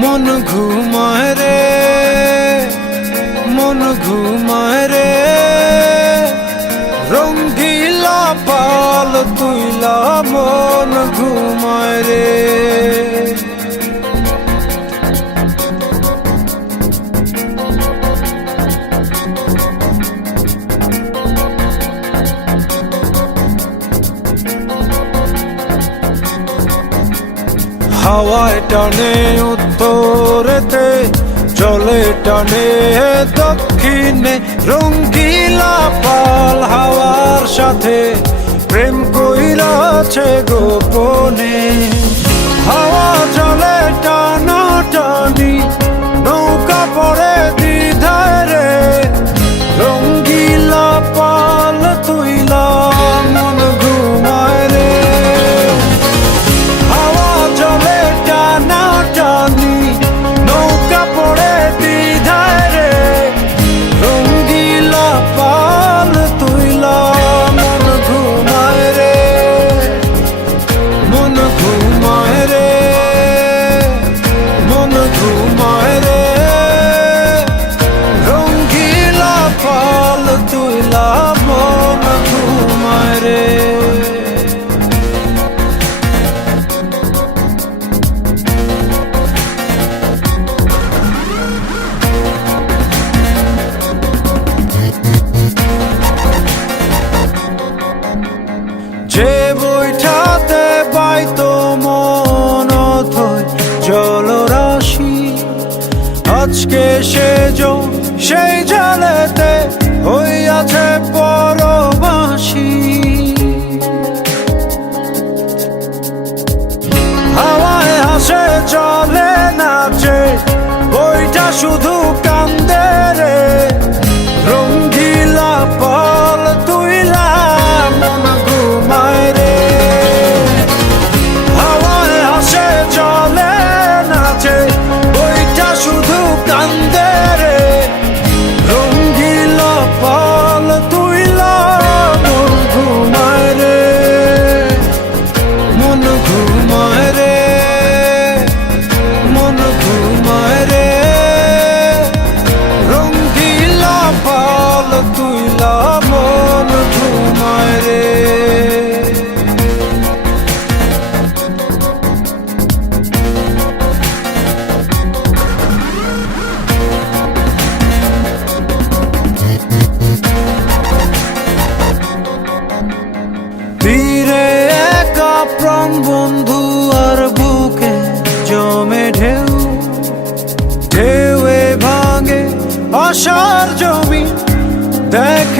মন ঘুমায় রে, মন ঘুমায় রে, রঙ্গিলা পাল তুইলা মন ঘুমায় রে। হাওয়ায় টানে উত্তরেতে, জলে টানে দক্ষিণে, রঙ্গিলা পাল হাওয়ার সাথে প্রেম কইরাছে গোপনে। হাওয়া জলে টানা টানি, নৌকা পড়ে দ্বিধায় রে, রঙ্গিলা পাল তুইলা মন ঘুমায় রে। হাওয়া জলে টানা টানি, নৌকা পড়ে দ্বিধায় রে, রঙ্গিলা পাল তুইলা মন ঘুমায় রে, মন ঘুমায় রে, মন ঘুমায় রে, রঙ্গিলা পাল তুইলা মন ঘুমায় রে। যে বইটাতে বাইতো মন অথই জলরাশি, আজকে সেই জলেতে হইয়াছে পরবাসী। হাওয়ায় হাসে চলে নাচে, বইটা শুধু কান্দে রে, রঙ্গিলা পাল তুইলা মন ঘুমায় রে। হাওয়ায় হাসে চলে নাচে, বইটা শুধু কান্দে রে, রঙ্গিলা পাল তুইলা মন ঘুমায় রে, মন ঘুমায় রে, মন ঘুমায় রে, রঙ্গিলা পাল তুইলা মন ঘুমায় রে। তীরে একা প্রাণ বন্ধু আর বুকে জমে ঢেউ, ঢেউয়ে ভাঙে আশার জমি, দেখে